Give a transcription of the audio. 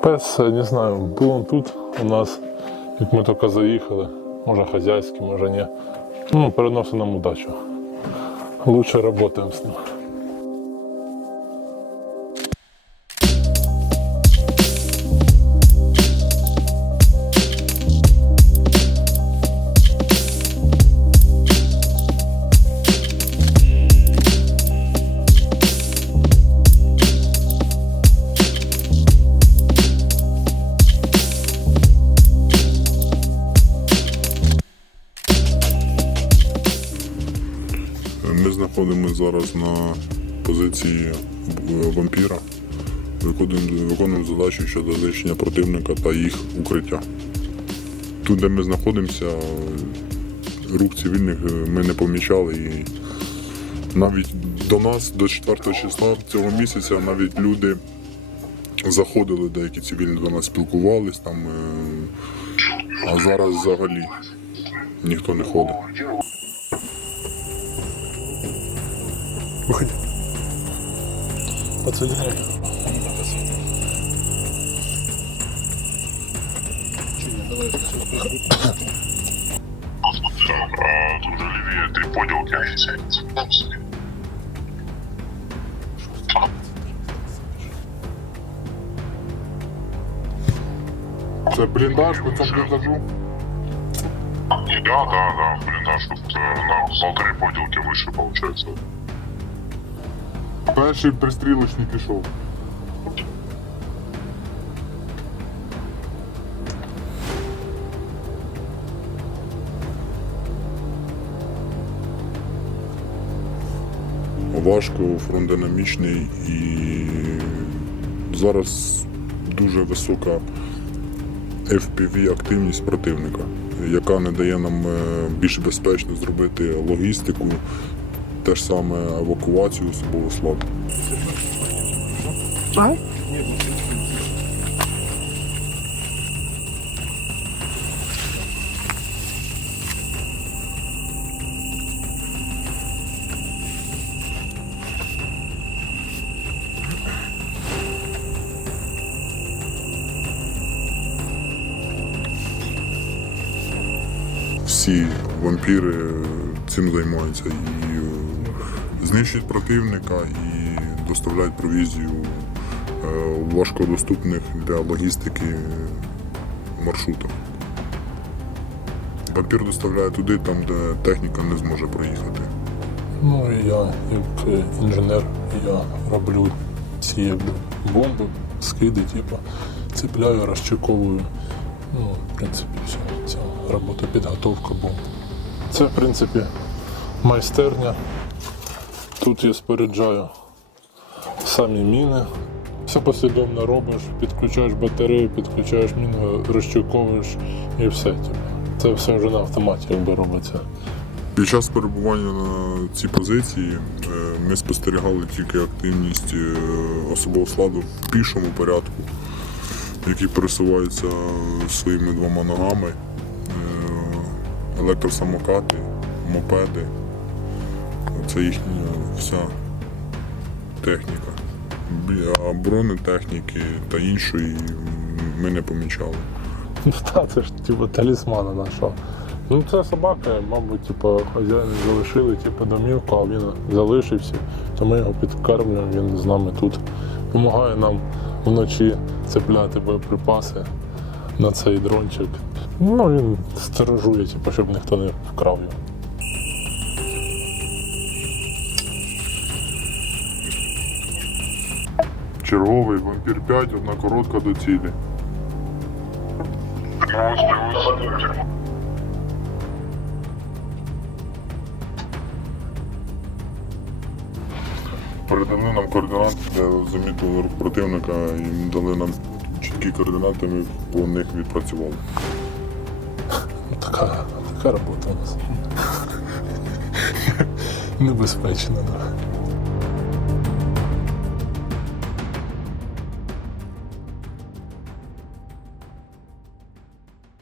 Пес, не знаю, був он тут у нас, як ми тільки заїхали. Може хазяйський, може ні. Ну, переносить нам удачу. Лучше працюємо з ним. Знаходимося зараз на позиції е, вампіра. Виконуємо, задачу щодо знищення противника та їх укриття. Тут, де ми знаходимося, рук цивільних е, ми не помічали і навіть до нас, до 4 числа цього місяця, навіть люди заходили, деякі цивільні до нас спілкувались там, е, а зараз взагалі ніхто не ходить. Лівіє три поділки. Це бліндаж по цьому бліндажу? Да, да, да, бліндаж тут е, на полтори поділки вище, виходить. Перший пристрілочний пішов. Важко, фронт динамічний і зараз дуже висока FPV активність противника, яка не дає нам е, більш безпечно зробити логістику, те ж саме евакуацію особового складу. Всі вампіри цим займаються і е, знищують противника і доставляють провізію е, у важкодоступних для логістики маршрутах. Вампір доставляє туди, там, де техніка не зможе проїхати. Ну і я, як е, інженер, я роблю ці якби, бомби, скиди, типу, цепляю, розчековую. Ну, в принципі, все. Це робота підготовка бомб. Це, в принципі, майстерня. Тут я споряджаю самі міни. Все послідовно робиш, підключаєш батарею, підключаєш міну, розчековуєш і все. Це все вже на автоматі якби робиться. Під час перебування на цій позиції е, ми спостерігали тільки активність е, особового складу в пішому порядку, які пересуваються своїми двома ногами, е, електросамокати, мопеди. Це їхня вся техніка. А бронетехніки та іншої ми не помічали. Ну та, це ж типу талісмана нашого. Ну це собака, мабуть, типу, хазяїни залишили типу, домівку, а він залишився. То ми його підкармлюємо, він з нами тут. Допомагає нам вночі цепляти боєприпаси на цей дрончик. Ну, він сторожує, типу, щоб ніхто не вкрав його. Черговий вампір 5, одна коротка до цілі. Передали нам координати, де замітили противника і дали нам чіткі координати, ми по них відпрацювали. Ну, Така, така робота у нас. Небезпечна, так.